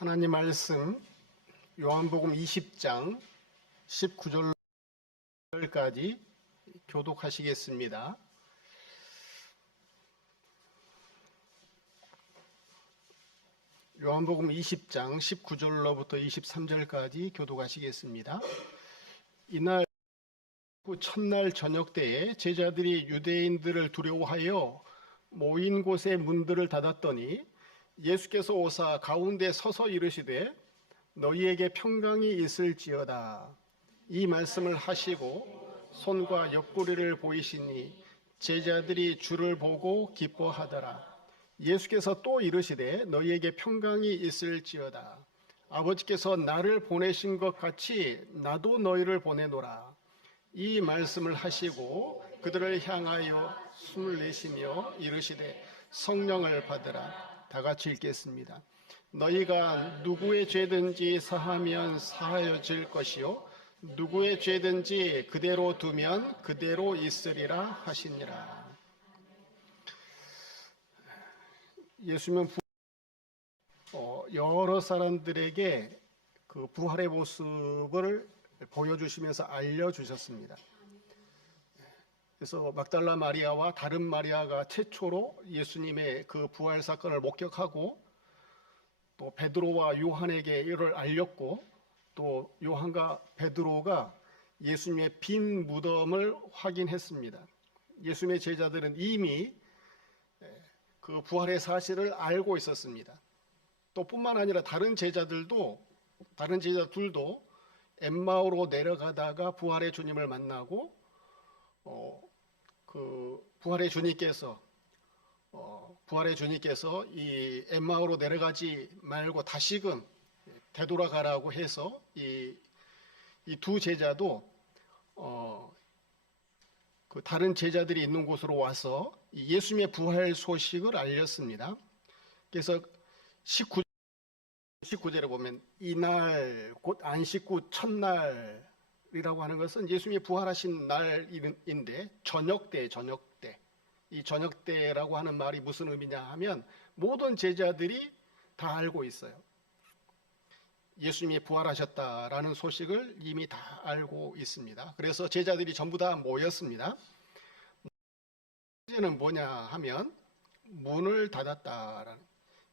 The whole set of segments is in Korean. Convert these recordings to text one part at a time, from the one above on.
하나님 말씀 요한복음 20장 19절까지 교독하시겠습니다. 요한복음 20장 19절로부터 23절까지 교독하시겠습니다. 이날 첫날 저녁 때에 제자들이 유대인들을 두려워하여 모인 곳의 문들을 닫았더니 예수께서 오사 가운데 서서 이르시되 너희에게 평강이 있을지어다. 이 말씀을 하시고 손과 옆구리를 보이시니 제자들이 주를 보고 기뻐하더라. 예수께서 또 이르시되 너희에게 평강이 있을지어다. 아버지께서 나를 보내신 것 같이 나도 너희를 보내노라. 이 말씀을 하시고 그들을 향하여 숨을 내쉬며 이르시되 성령을 받으라. 다 같이 읽겠습니다. 너희가 누구의 죄든지 사하면 사하여질 것이요 누구의 죄든지 그대로 두면 그대로 있으리라 하시니라. 예수님은 여러 사람들에게 그 부활의 모습을 보여주시면서 알려주셨습니다. 그래서 막달라 마리아와 다른 마리아가 최초로 예수님의 그 부활 사건을 목격하고 또 베드로와 요한에게 이를 알렸고 또 요한과 베드로가 예수님의 빈 무덤을 확인했습니다. 예수님의 제자들은 이미 그 부활의 사실을 알고 있었습니다. 또 뿐만 아니라 다른 제자들도 엠마오로 내려가다가 부활의 주님을 만나고 그 부활의 주님께서 이 엠마오로 내려가지 말고 다시금 되돌아가라고 해서 이 두 제자도 그 다른 제자들이 있는 곳으로 와서 예수님의 부활 소식을 알렸습니다. 그래서 19절에 보면 이날 곧 안식구 첫날이라고 하는 것은 예수님이 부활하신 날인데 저녁때 이 저녁때라고 하는 말이 무슨 의미냐 하면 모든 제자들이 다 알고 있어요. 예수님이 부활하셨다라는 소식을 이미 다 알고 있습니다. 그래서 제자들이 전부 다 모였습니다. 문제는 뭐냐 하면 문을 닫았다라는,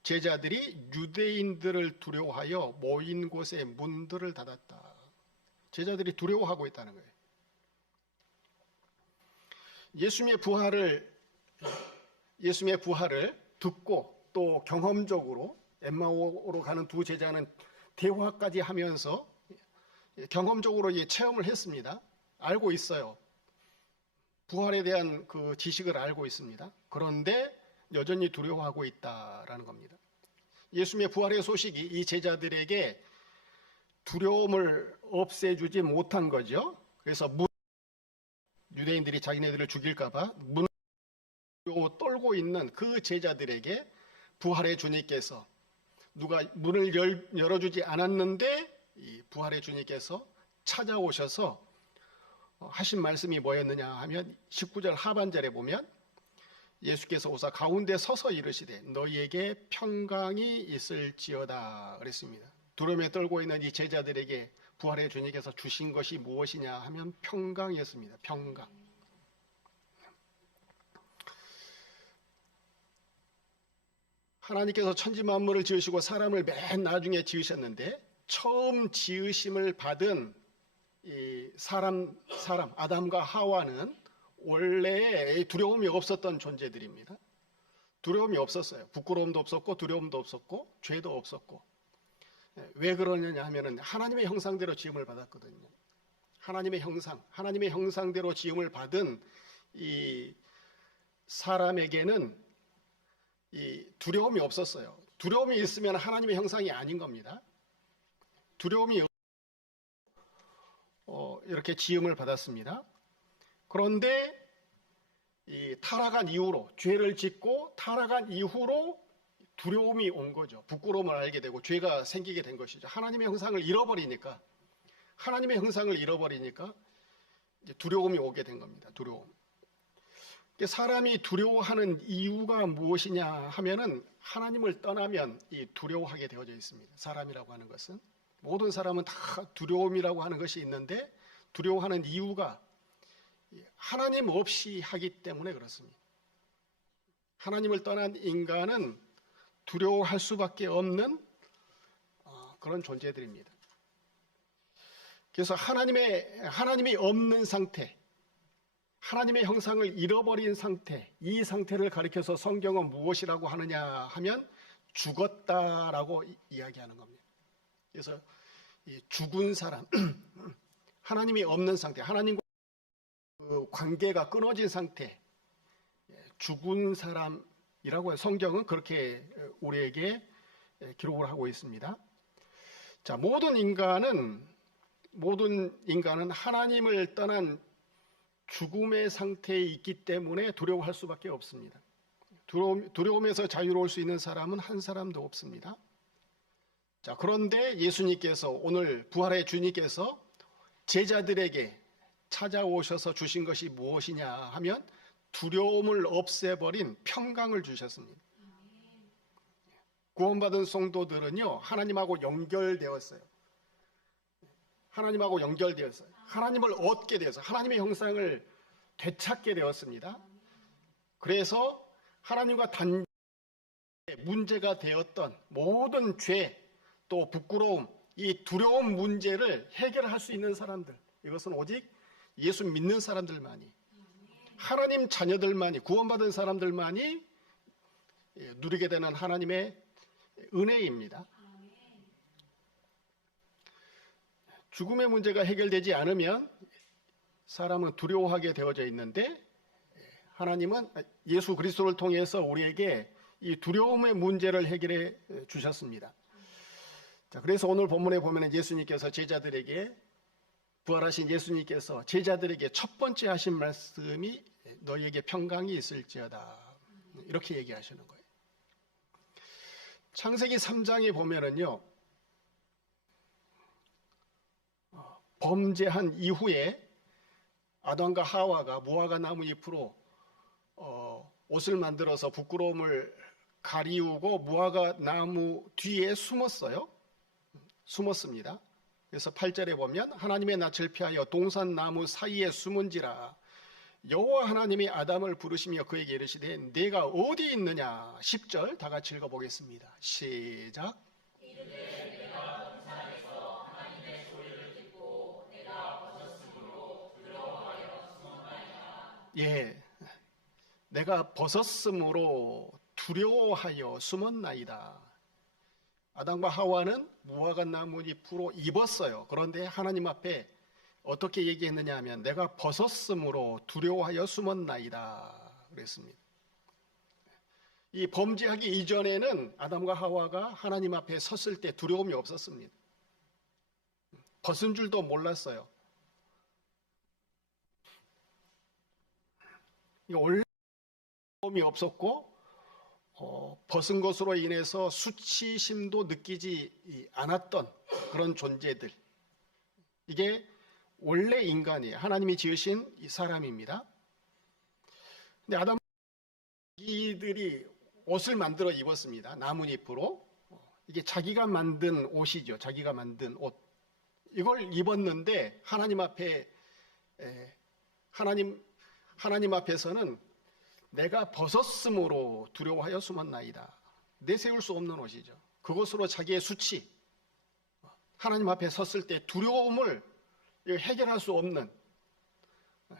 제자들이 유대인들을 두려워하여 모인 곳의 문들을 닫았다. 제자들이 두려워하고 있다는 거예요. 예수님의 부활을 듣고 또 경험적으로 엠마오로 가는 두 제자는 대화까지 하면서 경험적으로 체험을 했습니다. 알고 있어요. 부활에 대한 그 지식을 알고 있습니다. 그런데 여전히 두려워하고 있다라는 겁니다. 예수님의 부활의 소식이 이 제자들에게 두려움을 없애주지 못한 거죠. 그래서 유대인들이 자기네들을 죽일까봐 문을 떨고 있는 그 제자들에게 부활의 주님께서, 누가 문을 열어주지 않았는데 이 부활의 주님께서 찾아오셔서 하신 말씀이 뭐였느냐 하면 19절 하반절에 보면 예수께서 오사 가운데 서서 이르시되 너희에게 평강이 있을지어다 그랬습니다. 두려움에 떨고 있는 이 제자들에게 부활의 주님께서 주신 것이 무엇이냐 하면 평강이었습니다. 평강. 하나님께서 천지 만물을 지으시고 사람을 맨 나중에 지으셨는데 처음 지으심을 받은 이 사람 아담과 하와는 원래 두려움이 없었던 존재들입니다. 두려움이 없었어요. 부끄러움도 없었고 두려움도 없었고 죄도 없었고. 왜 그러느냐 하면은 하나님의 형상대로 지음을 받았거든요. 하나님의 형상대로 지음을 받은 이 사람에게는 이 두려움이 없었어요. 두려움이 있으면 하나님의 형상이 아닌 겁니다. 두려움이 이렇게 지음을 받았습니다. 그런데 이 타락한 이후로, 죄를 짓고 타락한 이후로 두려움이 온 거죠. 부끄러움을 알게 되고 죄가 생기게 된 것이죠. 하나님의 형상을 잃어버리니까 이제 두려움이 오게 된 겁니다. 두려움. 사람이 두려워하는 이유가 무엇이냐 하면은 하나님을 떠나면 이 두려워하게 되어져 있습니다. 사람이라고 하는 것은 모든 사람은 다 두려움이라고 하는 것이 있는데 두려워하는 이유가 하나님 없이 하기 때문에 그렇습니다. 하나님을 떠난 인간은 두려워할 수밖에 없는 그런 존재들입니다. 그래서 하나님이 없는 상태, 하나님의 형상을 잃어버린 상태, 이 상태를 가리켜서 성경은 무엇이라고 하느냐 하면 죽었다라고 이야기하는 겁니다. 그래서 이 죽은 사람, 하나님이 없는 상태, 하나님과 관계가 끊어진 상태, 죽은 사람이라고 해요. 성경은 그렇게 우리에게 기록을 하고 있습니다. 자, 모든 인간은 하나님을 떠난 죽음의 상태에 있기 때문에 두려워할 수밖에 없습니다. 두려움에서 자유로울 수 있는 사람은 한 사람도 없습니다. 자, 그런데 예수님께서 오늘 부활의 주님께서 제자들에게 찾아오셔서 주신 것이 무엇이냐 하면 두려움을 없애버린 평강을 주셨습니다. 구원받은 성도들은요, 하나님하고 연결되었어요. 하나님하고 연결되었어요. 하나님을 얻게 되어서 하나님의 형상을 되찾게 되었습니다. 그래서 하나님과 단절의 문제가 되었던 모든 죄, 또 부끄러움, 이 두려움 문제를 해결할 수 있는 사람들, 이것은 오직 예수 믿는 사람들만이, 하나님 자녀들만이, 구원받은 사람들만이 누리게 되는 하나님의 은혜입니다. 죽음의 문제가 해결되지 않으면 사람은 두려워하게 되어져 있는데 하나님은 예수 그리스도를 통해서 우리에게 이 두려움의 문제를 해결해 주셨습니다. 자, 그래서 오늘 본문에 보면 예수님께서 제자들에게, 부활하신 예수님께서 제자들에게 첫 번째 하신 말씀이 너희에게 평강이 있을지어다, 이렇게 얘기하시는 거예요. 창세기 3장에 보면은요, 범죄한 이후에 아담과 하와가 무화과 나무 잎으로 옷을 만들어서 부끄러움을 가리우고 무화과 나무 뒤에 숨었습니다. 그래서 8절에 보면 하나님의 낯을 피하여 동산나무 사이에 숨은지라 여호와 하나님이 아담을 부르시며 그에게 이르시되 내가 어디 있느냐. 10절 다 같이 읽어보겠습니다. 시작. 예, 내가 벗었으므로 두려워하여 숨었나이다. 아담과 하와는 무화과 나뭇잎으로 입었어요. 그런데 하나님 앞에 어떻게 얘기했느냐 하면 내가 벗었으므로 두려워하여 숨었나이다 그랬습니다. 이 범죄하기 이전에는 아담과 하와가 하나님 앞에 섰을 때 두려움이 없었습니다. 벗은 줄도 몰랐어요. 원래 두려움이 없었고 벗은 것으로 인해서 수치심도 느끼지 않았던 그런 존재들, 이게 원래 인간이에요. 하나님이 지으신 이 사람입니다. 근데 아담 이들이 옷을 만들어 입었습니다. 나뭇잎으로. 이게 자기가 만든 옷이죠. 자기가 만든 옷. 이걸 입었는데 하나님 앞에 하나님 앞에서는 내가 벗었으므로 두려워하여 숨었나이다. 내세울 수 없는 옷이죠. 그것으로 자기의 수치, 하나님 앞에 섰을 때 두려움을 해결할 수 없는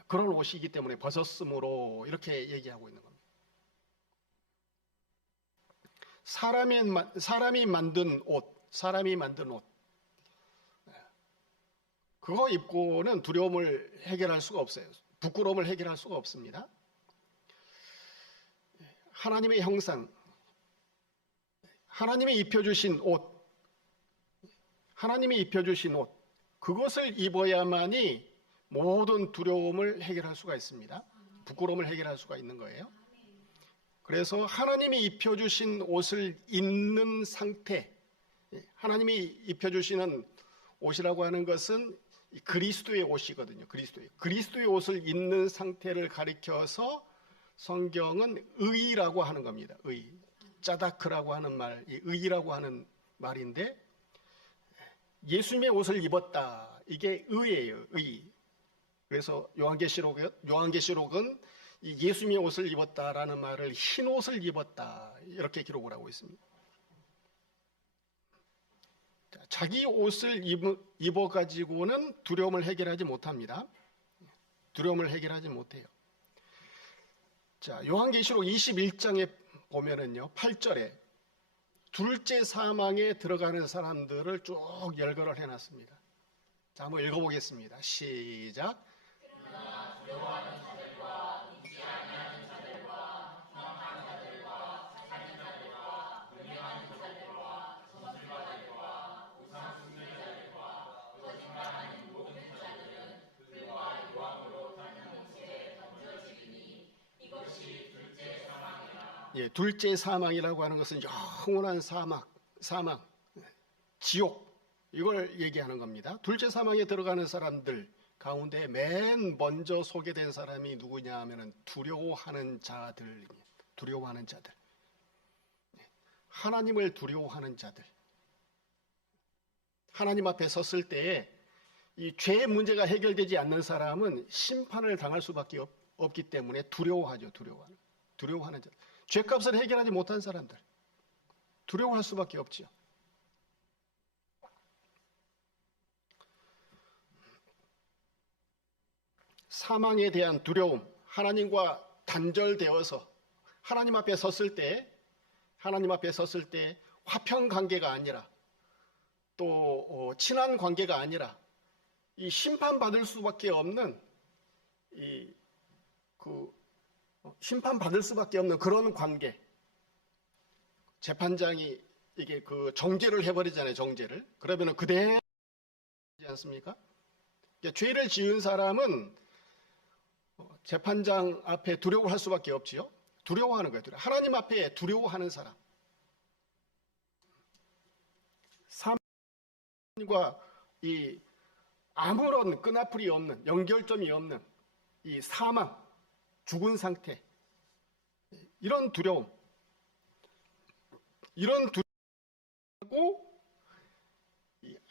그런 옷이기 때문에 벗었으므로 이렇게 얘기하고 있는 겁니다. 사람이 만든 옷, 그거 입고는 두려움을 해결할 수가 없어요. 부끄러움을 해결할 수가 없습니다. 하나님의 형상, 하나님이 입혀주신 옷, 그것을 입어야만이 모든 두려움을 해결할 수가 있습니다. 부끄러움을 해결할 수가 있는 거예요. 그래서 하나님이 입혀주신 옷을 입는 상태, 하나님이 입혀주시는 옷이라고 하는 것은 그리스도의 옷이거든요. 그리스도의 옷을 입는 상태를 가리켜서 성경은 의라고 하는 겁니다. 짜다크라고 하는 말, 이 의라고 하는 말인데, 예수님의 옷을 입었다. 이게 의예요, 의. 그래서 요한계시록은 이 예수님의 옷을 입었다라는 말을 흰 옷을 입었다 이렇게 기록을 하고 있습니다. 자기 옷을 입어가지고는 두려움을 해결하지 못합니다. 두려움을 해결하지 못해요. 자, 요한계시록 21장에 보면은요, 8절에 둘째 사망에 들어가는 사람들을 쭉 열거를 해놨습니다. 자, 한번 읽어보겠습니다. 시작. 예, 둘째 사망이라고 하는 것은 영원한 사망, 지옥, 이걸 얘기하는 겁니다. 둘째 사망에 들어가는 사람들 가운데 맨 먼저 소개된 사람이 누구냐 하면은 두려워하는 자들. 하나님을 두려워하는 자들. 하나님 앞에 섰을 때에 이 죄의 문제가 해결되지 않는 사람은 심판을 당할 수밖에 없기 때문에 두려워하죠. 두려워하는 자들. 죄값을 해결하지 못한 사람들. 두려워할 수밖에 없죠. 사망에 대한 두려움, 하나님과 단절되어서 하나님 앞에 섰을 때 화평 관계가 아니라 또 친한 관계가 아니라 이 심판받을 수밖에 없는 심판받을 수밖에 없는 그런 관계. 재판장이 이게 정죄를 해버리잖아요, 정죄를. 그러면은 그대로 하지 않습니까? 그러니까 죄를 지은 사람은 재판장 앞에 두려워할 수밖에 없지요. 두려워하는 거예요. 하나님 앞에 두려워하는 사람. 사망과 이 아무런 끈앞풀이 없는, 연결점이 없는 이 사망, 죽은 상태, 이런 두려움하고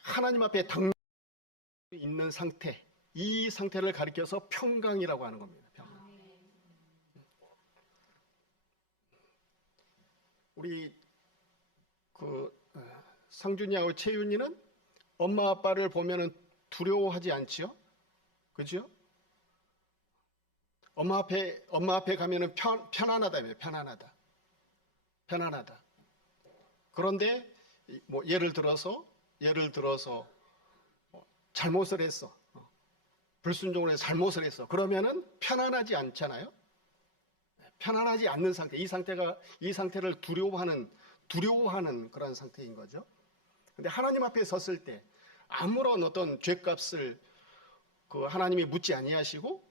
하나님 앞에 당면이 있는 상태, 이 상태를 가리켜서 평강이라고 하는 겁니다. 우리 상준이하고 채윤이는 엄마 아빠를 보면은 두려워하지 않지요? 그죠? 엄마 앞에 가면은 편안하다며, 편안하다. 그런데 뭐 예를 들어서 잘못을 했어. 불순종을 해서 잘못을 했어. 그러면은 편안하지 않잖아요. 편안하지 않는 상태. 이 상태를 두려워하는 그런 상태인 거죠. 근데 하나님 앞에 섰을 때 아무런 어떤 죄값을 하나님이 묻지 아니하시고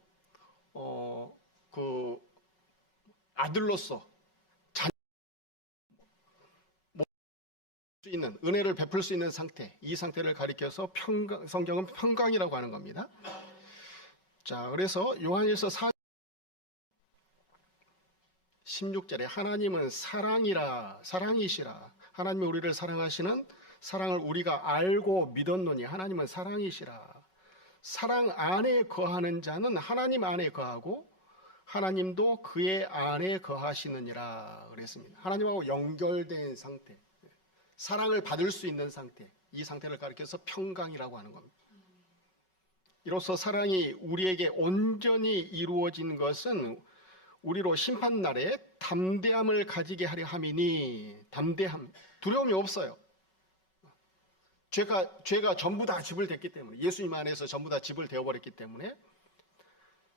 아들로서 있는 은혜를 베풀 수 있는 상태, 이 상태를 가리켜서 성경은 평강이라고 하는 겁니다. 자, 그래서 요한일서 16절에 하나님은 사랑이시라. 하나님이 우리를 사랑하시는 사랑을 우리가 알고 믿었노니 하나님은 사랑이시라. 사랑 안에 거하는 자는 하나님 안에 거하고 하나님도 그의 안에 거하시느니라 그랬습니다. 하나님하고 연결된 상태, 사랑을 받을 수 있는 상태, 이 상태를 가리켜서 평강이라고 하는 겁니다. 이로써 사랑이 우리에게 온전히 이루어진 것은 우리로 심판날에 담대함을 가지게 하려 함이니, 담대함, 두려움이 없어요. 죄가 전부 다 지불됐기 때문에, 예수님 안에서 전부 다 지불되어버렸기 때문에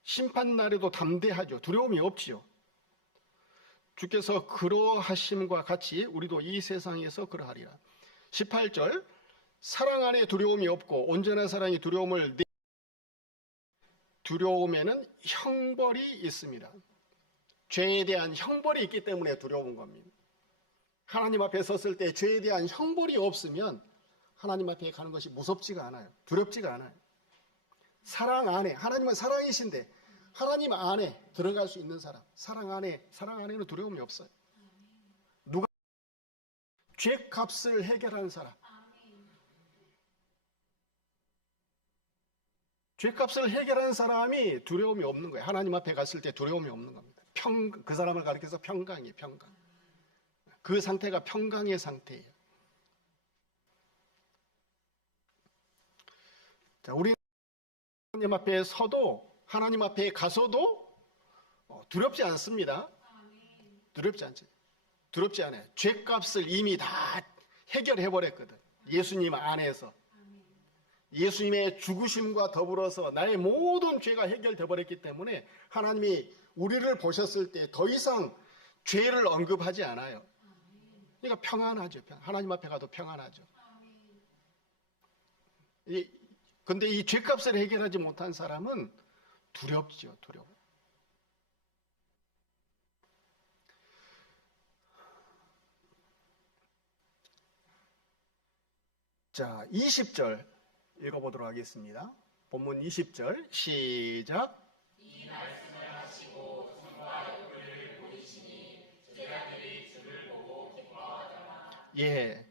심판날에도 담대하죠. 두려움이 없지요. 주께서 그러하심과 같이 우리도 이 세상에서 그러하리라. 18절, 사랑 안에 두려움이 없고 온전한 사랑이 두려움에는 형벌이 있습니다. 죄에 대한 형벌이 있기 때문에 두려운 겁니다. 하나님 앞에 섰을 때 죄에 대한 형벌이 없으면 하나님 앞에 가는 것이 무섭지가 않아요. 두렵지가 않아요. 사랑 안에, 하나님은 사랑이신데 하나님 안에 들어갈 수 있는 사람, 사랑 안에는 두려움이 없어요. 누가 죄값을 해결하는 사람. 죄값을 해결하는 사람이 두려움이 없는 거예요. 하나님 앞에 갔을 때 두려움이 없는 겁니다. 그 사람을 가리켜서 평강이에요. 평강. 그 상태가 평강의 상태예요. 자, 우리 하나님 앞에 서도, 하나님 앞에 가서도 두렵지 않습니다. 두렵지 않아요. 죄값을 이미 다 해결해 버렸거든. 예수님 안에서. 예수님의 죽으심과 더불어서 나의 모든 죄가 해결돼 버렸기 때문에 하나님이 우리를 보셨을 때 더 이상 죄를 언급하지 않아요. 그러니까 평안하죠. 하나님 앞에 가도 평안하죠. 근데 이 죄값을 해결하지 못한 사람은 두렵죠. 두려워. 자, 20절 읽어보도록 하겠습니다. 본문 20절 시작. 이 말씀을 하시고 성과 역을 보이시니 제자들이 주를 보고 기뻐하더라. 예,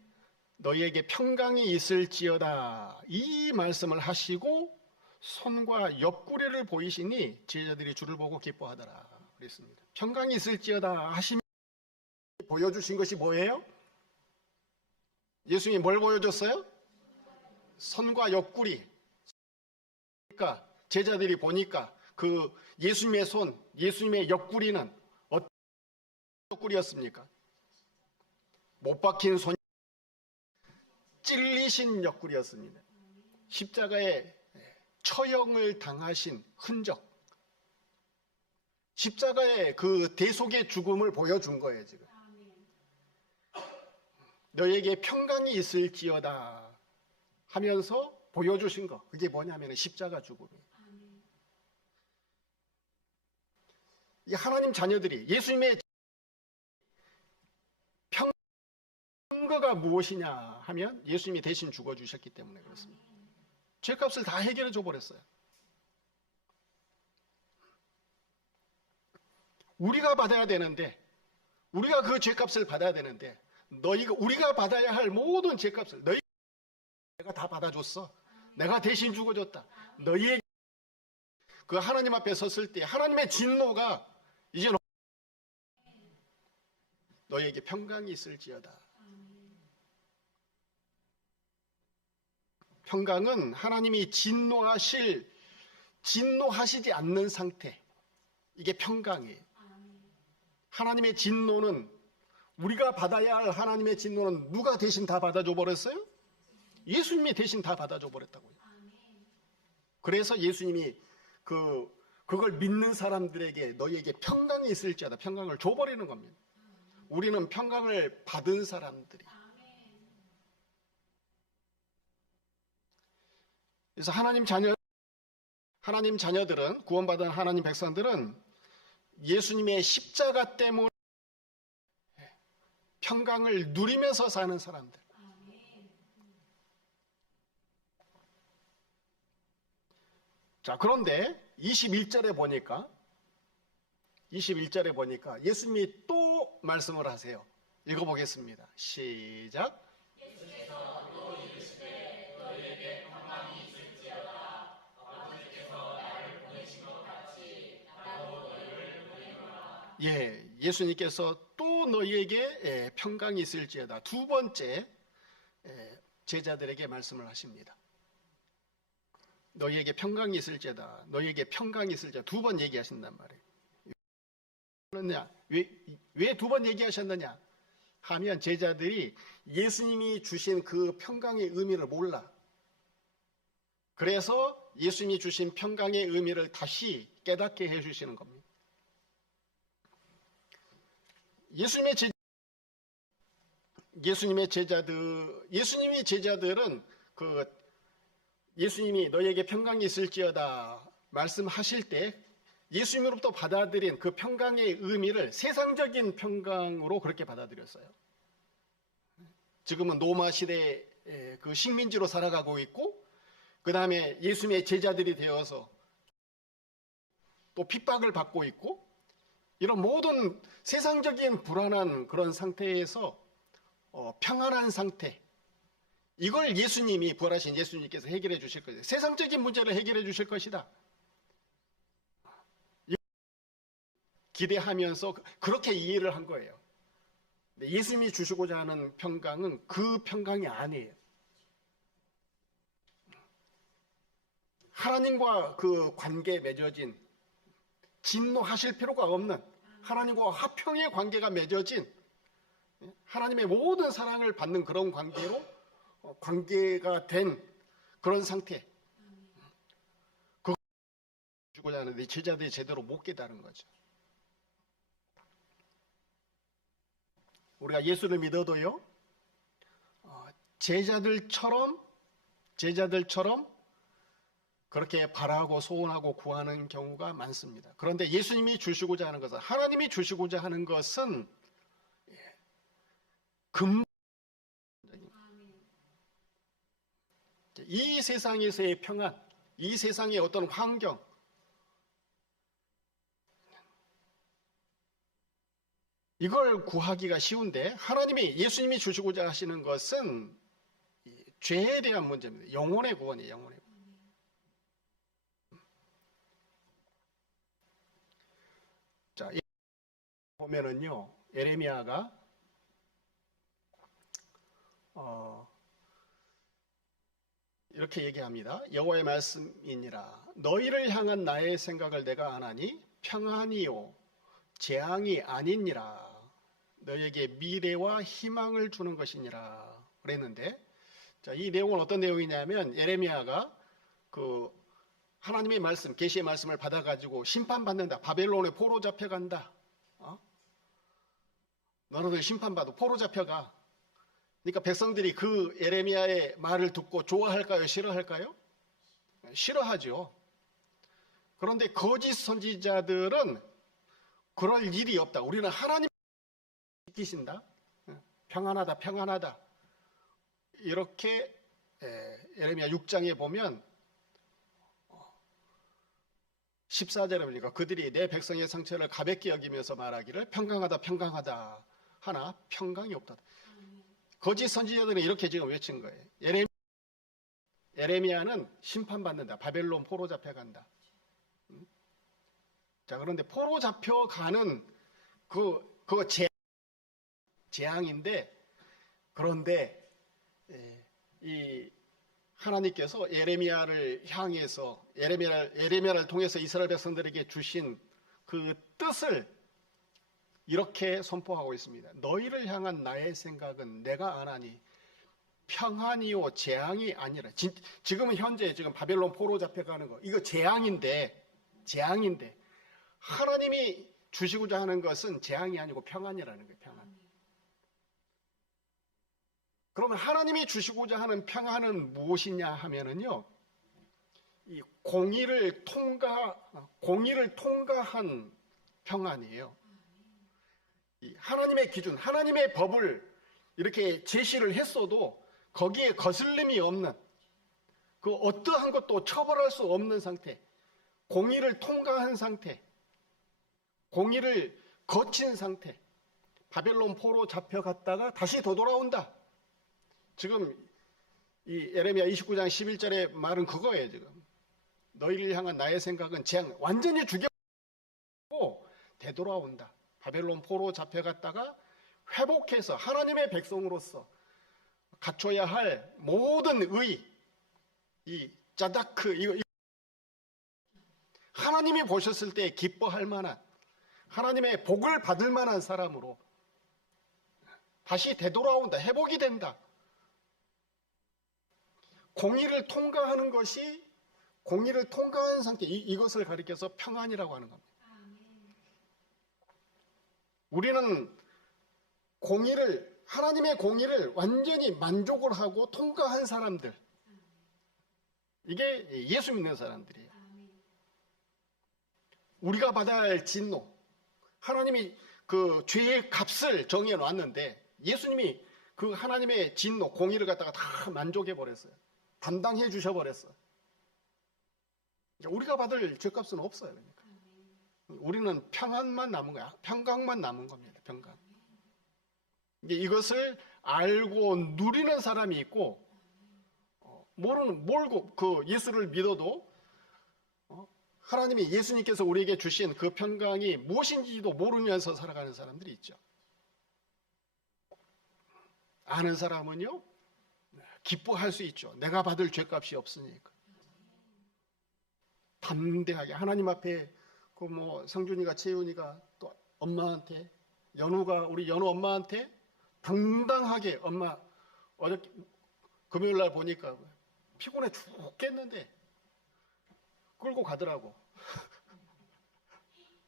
너희에게 평강이 있을지어다. 이 말씀을 하시고 손과 옆구리를 보이시니 제자들이 주를 보고 기뻐하더라. 그랬습니다. 평강이 있을지어다 하시며 보여주신 것이 뭐예요? 예수님이 뭘 보여줬어요? 손과 옆구리. 그러니까 제자들이 보니까 그 예수님의 손, 예수님의 옆구리는 어떤 옆구리였습니까? 못 박힌 손, 찔리신 옆구리였습니다. 십자가에 처형을 당하신 흔적, 십자가의 그 대속의 죽음을 보여준 거예요. 지금 너에게 평강이 있을지어다 하면서 보여주신 거, 그게 뭐냐면 십자가 죽음이에요. 이 하나님 자녀들이 예수님의 평거가 무엇이냐 하면 예수님이 대신 죽어주셨기 때문에 그렇습니다. 죄값을 다 해결해 줘 버렸어요. 우리가 받아야 되는데, 우리가 그 죄값을 받아야 되는데, 우리가 받아야 할 모든 죄값을 내가 다 받아줬어. 내가 대신 죽어줬다. 너희에게 그 하나님 앞에 섰을 때 하나님의 진노가 이제 너희에게 평강이 있을지어다. 평강은 하나님이 진노하시지 않는 상태. 이게 평강이에요. 하나님의 진노는, 우리가 받아야 할 하나님의 진노는 누가 대신 다 받아줘 버렸어요? 예수님이 대신 다 받아줘 버렸다고요. 그래서 예수님이 그걸 믿는 사람들에게 너희에게 평강이 있을지어다. 평강을 줘버리는 겁니다. 우리는 평강을 받은 사람들이. 그래서 하나님 자녀들은, 구원받은 하나님 백성들은 예수님의 십자가 때문에 평강을 누리면서 사는 사람들. 자, 그런데 21절에 보니까 예수님이 또 말씀을 하세요. 읽어보겠습니다. 시작. 예수께서 또 이르시되 너희에게 평강이 있을지어다. 아버지께서 나를 보내신 것 같이 나도 너희를 보내노라. 예, 예수님께서 또 너희에게 평강이 있을지어다. 두 번째 제자들에게 말씀을 하십니다. 너희에게 평강이 있을지어다. 너희에게 평강이 있을지어다. 두 번 얘기하신단 말이에요. 왜 두 번 얘기하셨느냐 하면 제자들이 예수님이 주신 그 평강의 의미를 몰라. 그래서 예수님이 주신 평강의 의미를 다시 깨닫게 해주시는 겁니다. 예수님이 제자들은 예수님이 너희에게 평강이 있을지어다 말씀하실 때 예수님으로부터 받아들인 그 평강의 의미를 세상적인 평강으로 그렇게 받아들였어요. 지금은 로마 시대의 그 식민지로 살아가고 있고, 그 다음에 예수님의 제자들이 되어서 또 핍박을 받고 있고, 이런 모든 세상적인 불안한 그런 상태에서 평안한 상태, 이걸 예수님이, 부활하신 예수님께서 해결해 주실 것이다. 세상적인 문제를 해결해 주실 것이다. 기대하면서 그렇게 이해를 한 거예요. 예수님이 주시고자 하는 평강은 그 평강이 아니에요. 하나님과 그 관계에 맺어진, 진노하실 필요가 없는, 하나님과 화평의 관계가 맺어진, 하나님의 모든 사랑을 받는 그런 관계로 관계가 된 그런 상태, 그걸 주고자 하는데 제자들이 제대로 못 깨달은 거죠. 우리가 예수를 믿어도요, 제자들처럼 그렇게 바라고 소원하고 구하는 경우가 많습니다. 그런데 예수님이 주시고자 하는 것은, 하나님이 주시고자 하는 것은 이 세상에서의 평안, 이 세상의 어떤 환경, 이걸 구하기가 쉬운데, 하나님이, 예수님이 주시고자 하시는 것은 죄에 대한 문제입니다. 영혼의 구원이에요. 영혼의 구원. 자, 보면은요, 예레미야가 이렇게 얘기합니다. 여호와의 말씀이니라. 너희를 향한 나의 생각을 내가 아나니 평안이요 재앙이 아니니라. 너희에게 미래와 희망을 주는 것이니라. 그랬는데, 자, 이 내용은 어떤 내용이냐면, 예레미야가 그 하나님의 말씀, 계시의 말씀을 받아가지고 심판받는다. 바벨론에 포로 잡혀간다. 너희들 심판받고 포로 잡혀가. 그러니까 백성들이 그 예레미야의 말을 듣고 좋아할까요? 싫어할까요? 싫어하죠. 그런데 거짓 선지자들은 그럴 일이 없다. 우리는 하나님 지키신다. 평안하다, 평안하다. 이렇게 예레미야 6장에 보면 14절에 보니까 그들이 내 백성의 상처를 가볍게 여기면서 말하기를 평강하다, 평강하다 하나 평강이 없다. 거짓 선지자들은 이렇게 지금 외친 거예요. 예레미야는 심판받는다. 바벨론 포로 잡혀간다. 자, 그런데 포로 잡혀가는 그 재앙인데, 그런데 이 하나님께서 예레미야를 향해서, 예레미야를 통해서 이스라엘 백성들에게 주신 그 뜻을 이렇게 선포하고 있습니다. 너희를 향한 나의 생각은 내가 아나니 평안이요 재앙이 아니라. 지금은 현재 지금 바벨론 포로 잡혀가는 거, 이거 재앙인데 하나님이 주시고자 하는 것은 재앙이 아니고 평안이라는 거예요. 평안. 그러면 하나님이 주시고자 하는 평안은 무엇이냐 하면은요, 이 공의를 통과한 평안이에요. 이 하나님의 기준, 하나님의 법을 이렇게 제시를 했어도 거기에 거슬림이 없는, 그 어떠한 것도 처벌할 수 없는 상태, 공의를 통과한 상태, 공의를 거친 상태. 바벨론 포로 잡혀갔다가 다시 되돌아온다. 지금 이 예레미야 29장 11절의 말은 그거예요. 지금 너희를 향한 나의 생각은 재앙, 완전히 죽여고 되돌아온다. 바벨론 포로 잡혀갔다가 회복해서 하나님의 백성으로서 갖춰야 할 모든 의, 이 짜다크, 이거 하나님이 보셨을 때 기뻐할 만한, 하나님의 복을 받을 만한 사람으로 다시 되돌아온다. 회복이 된다. 공의를 통과하는 것이, 공의를 통과한 상태, 이것을 가리켜서 평안이라고 하는 겁니다. 우리는 공의를, 하나님의 공의를 완전히 만족을 하고 통과한 사람들, 이게 예수 믿는 사람들이에요. 우리가 받아야 할 진노, 하나님이 그 죄의 값을 정해 놨는데 예수님이 그 하나님의 진노, 공의를 갖다가 다 만족해 버렸어요. 담당해 주셔 버렸어요. 우리가 받을 죄값은 없어요. 그러니까 우리는 평안만 남은 거야. 평강만 남은 겁니다. 평강. 이것을 알고 누리는 사람이 있고, 모르고 그 예수를 믿어도 하나님이 예수님께서 우리에게 주신 그 평강이 무엇인지도 모르면서 살아가는 사람들이 있죠. 아는 사람은요, 기뻐할 수 있죠. 내가 받을 죄값이 없으니까. 담대하게 하나님 앞에 그 뭐 상준이가 채윤이가 또 엄마한테 우리 연우 엄마한테 당당하게 엄마 어저께 금요일 날 보니까 피곤해 죽겠는데 끌고 가더라고.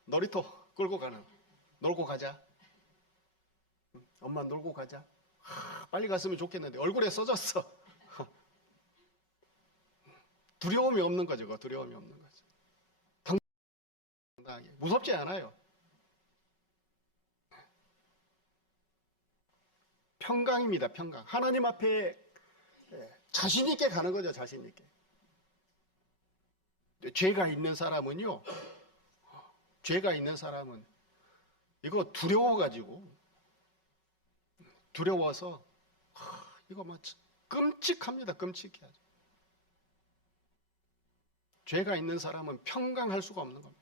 놀이터 끌고 가는. 놀고 가자. 엄마 놀고 가자. 빨리 갔으면 좋겠는데 얼굴에 써졌어. 두려움이 없는 거죠. 두려움이 없는 거죠. 당당하게. 무섭지 않아요. 평강입니다. 평강. 하나님 앞에 자신 있게 가는 거죠. 자신 있게. 죄가 있는 사람은요. 죄가 있는 사람은 이거 두려워서 이거 막 끔찍합니다. 끔찍해. 죄가 있는 사람은 평강할 수가 없는 겁니다.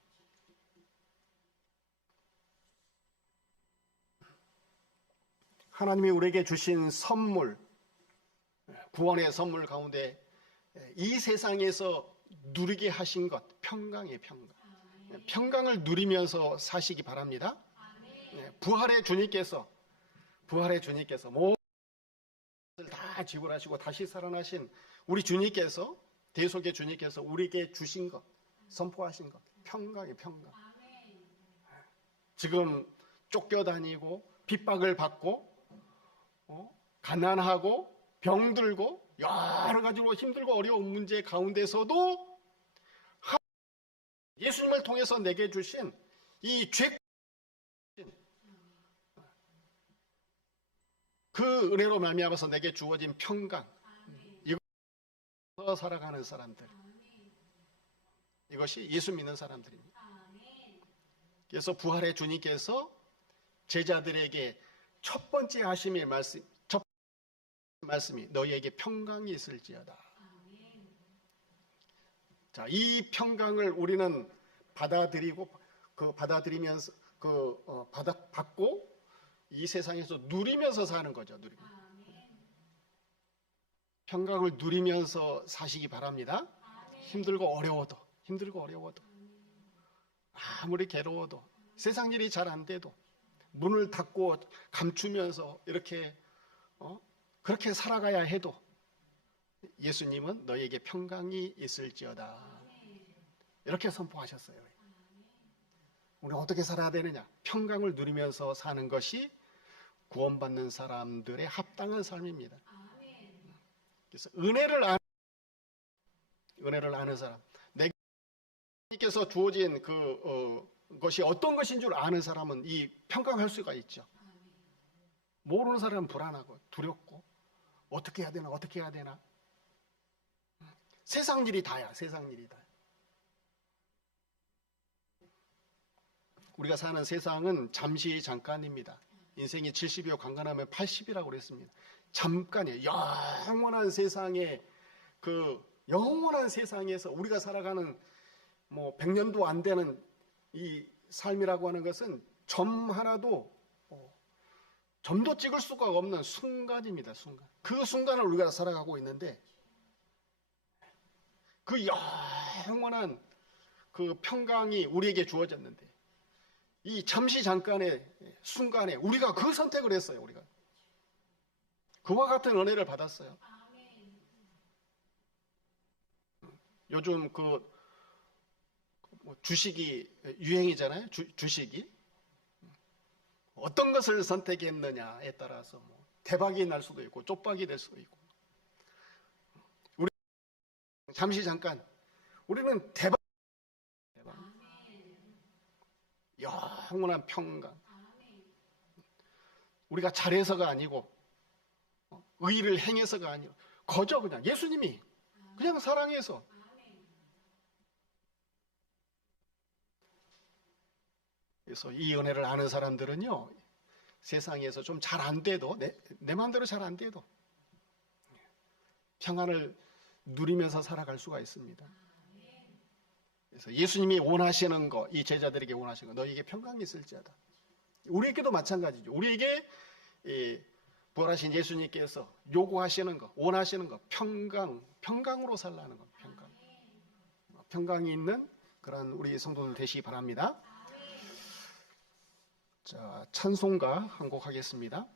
하나님이 우리에게 주신 선물, 구원의 선물 가운데 이 세상에서 누리게 하신 것, 평강이에요. 평강을 누리면서 사시기 바랍니다. 부활의 주님께서 모든 것을 다 지불하시고 다시 살아나신 우리 주님께서, 대속의 주님께서 우리에게 주신 것, 선포하신 것, 평강이에요. 평강. 지금 쫓겨다니고 핍박을 받고 가난하고 병들고 여러 가지로 힘들고 어려운 문제 가운데서도 예수님을 통해서 내게 주신 이 그 은혜로 말미암아서 내게 주어진 평강, 이것으로 살아가는 사람들, 이것이 예수 믿는 사람들입니다. 그래서 부활의 주님께서 제자들에게 첫 번째 하심의 말씀이 너희에게 평강이 있을지어다. 자, 이 평강을 우리는 받아들이면서 받고 이 세상에서 누리면서 사는 거죠. 평강을 누리면서 사시기 바랍니다. 힘들고 어려워도 아무리 괴로워도 세상 일이 잘 안 돼도 문을 닫고 감추면서 이렇게 그렇게 살아가야 해도 예수님은 너에게 평강이 있을지어다. 이렇게 선포하셨어요. 우리는 어떻게 살아야 되느냐? 평강을 누리면서 사는 것이 구원받는 사람들의 합당한 삶입니다. 그래서 은혜를 아는 사람, 내게서 주어진 것이 어떤 것인 줄 아는 사람은 이 평강할 수가 있죠. 모르는 사람은 불안하고 두렵고 어떻게 해야 되나. 세상 일이 다야. 우리가 사는 세상은 잠시 잠깐입니다. 인생이 70이요 강건하면 80이라고 그랬습니다. 잠깐이에요. 영원한 세상에서 우리가 살아가는 100년도 안 되는 이 삶이라고 하는 것은 점도 찍을 수가 없는 순간입니다. 순간. 그 순간을 우리가 살아가고 있는데 그 영원한 그 평강이 우리에게 주어졌는데 이 잠시 잠깐의 순간에 우리가 그 선택을 했어요. 우리가 그와 같은 은혜를 받았어요. 요즘 주식이 유행이잖아요. 주식이 어떤 것을 선택했느냐에 따라서 대박이 날 수도 있고 쪽박이 될 수도 있고. 우리 잠시 잠깐 우리는 대박. 영원한 평강. 우리가 잘해서가 아니고 의를 행해서가 아니고 거저 그냥 예수님이 그냥 사랑해서. 그래서 이 은혜를 아는 사람들은요, 세상에서 좀 잘 안 돼도 내 마음대로 잘 안 돼도 평안을 누리면서 살아갈 수가 있습니다. 그래서 예수님이 원하시는 거, 이 제자들에게 원하시는 거, 너희에게 평강이 있을지어다. 우리에게도 마찬가지죠. 우리에게 부활하신 예수님께서 요구하시는 거, 원하시는 거, 평강으로 살라는 거, 평강이 있는 그런 우리 성도들 되시기 바랍니다. 자, 찬송가 한 곡 하겠습니다.